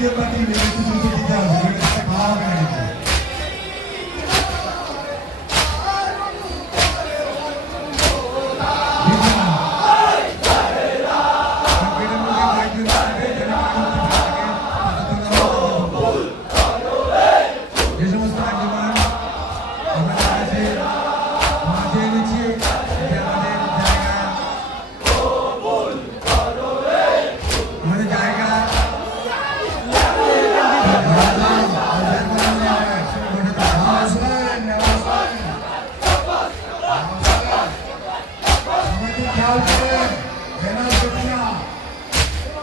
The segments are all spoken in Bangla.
নিজের পার্টি নেতৃত্ব দিতে হবে, এটা খাওয়া হবে না। যে সমস্ত আগেবান আমাদের কাছে মাঝে এনেছি, আমাদের জায়গা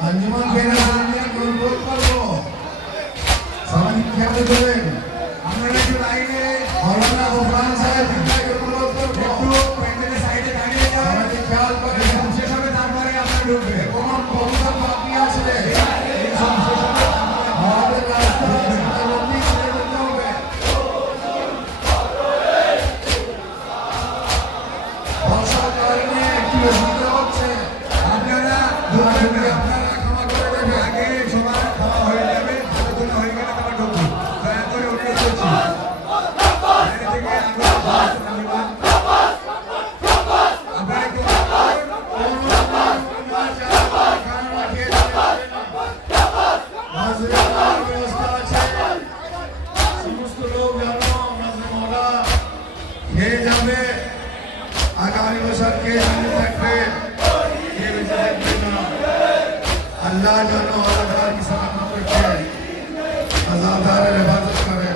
अंजुमन खेला अनुरोध करबो सामाजिक खेल करें আপনারা একটু লাইনে মাওলানা গোফরান সাহেবকে অনুরোধ করবো একটু প্যান্ডেলের সাইডে দাঁড়িয়ে যান, সামাজিক খেয়াল করে শেষ হবে, তারপরে আপনারা ঢুকবে। কোন কবিতা বাকি আছে এই সব শেষ হবে, আমাদের রাস্তা লম্বি করে যেতে হবে। বর্ষার কারণে একটু অসুবিধা হচ্ছে, আপনারা ক্ষমা করে দেবেন। আগে সবার খাওয়া হয়ে যাবে, আলোচনা হয়ে গেলে তারপর ঢুকবো। দয়া করে অনুরোধ করছি বাইরে থেকে আপনারা একটু ব্যবস্থা আছে, সমস্ত লোক যেন মহলা খেয়ে যাবে, আগামী বছর কে জানে থাকবে কে বেঁচে থাকবে না। আল্লাহ যেন আলাদার কিসান করছে, আজাদারের হেফাজত করে।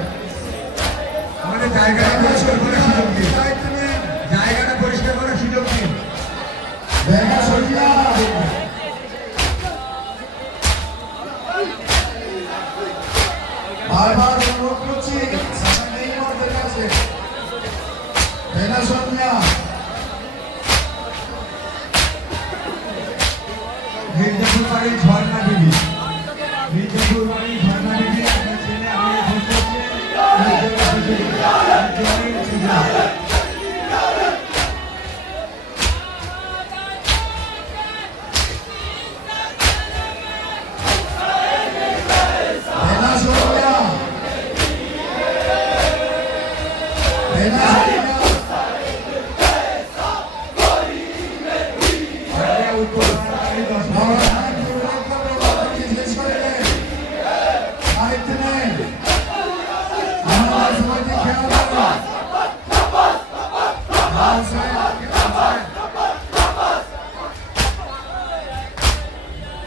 আমাদের জায়গাটা পরিষ্কার করার সুযোগ দিন, জায়গাটা পরিষ্কার করার সুযোগ দিন। জায়গা সরিয়ে বারবার অনুরোধ করছি সামনে আমাদের কাছে বেলা সন্ধ্যা মির্জাপুর বাড়ির ঝর্ণা দেবী, মির্জাপুর বাড়ির ঝর্ণা দেবী আপনার ছেলে আমি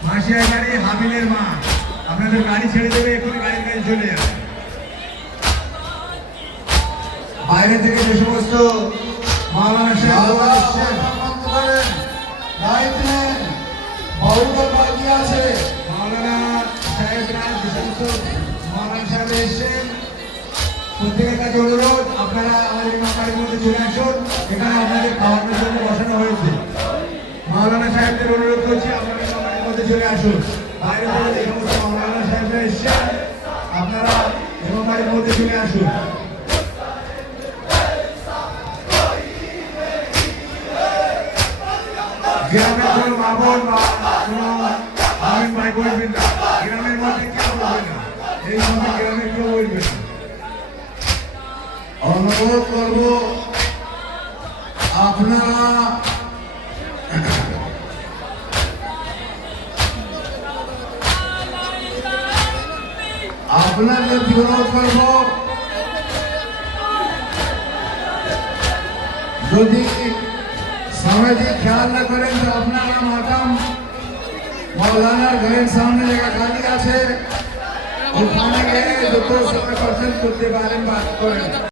মাসিয়ার বাড়ি হাবিলের মা আপনাদের গাড়ি ছেড়ে দেবে, এখনই গাড়ির কাছে চলে যাবে। বাইরে থেকে যে সমস্ত মাওলানা সাহেব আছে, মাওলানা সাহেবরা যে সমস্ত মাওলানা সাহেব এসছেন, প্রত্যেকের কাছে অনুরোধ আপনারা আমাদের বাড়ির মধ্যে চলে আসুন, এখানে আপনাদের খাওয়ানোর জন্য বসানো হয়েছে। মাওলানা সাহেবদের অনুরোধ করছি আপনারা বাড়ির মধ্যে চলে আসুন। বাইরে থেকে যে সমস্ত মাওলানা সাহেবরা এসছেন আপনারা এবং বাড়ির মধ্যে চলে আসুন। গ্রামের কোন মামন বা কোনো আমিন ভাই বলবেন না, গ্রামের মধ্যে কেউ বলবেন না, এই মধ্যে গ্রামের কেউ বলবেন না। অনুরোধ করব আপনারা আপনাদের অনুরোধ করব যদি सामाजिक ख्याल न करें तो अपना नाम आतम मौलाना घर सामने जगह खाली আছে ওখানে গিয়ে যত সময় পাচ্ছেন করতে পারেন, বাদ করেন।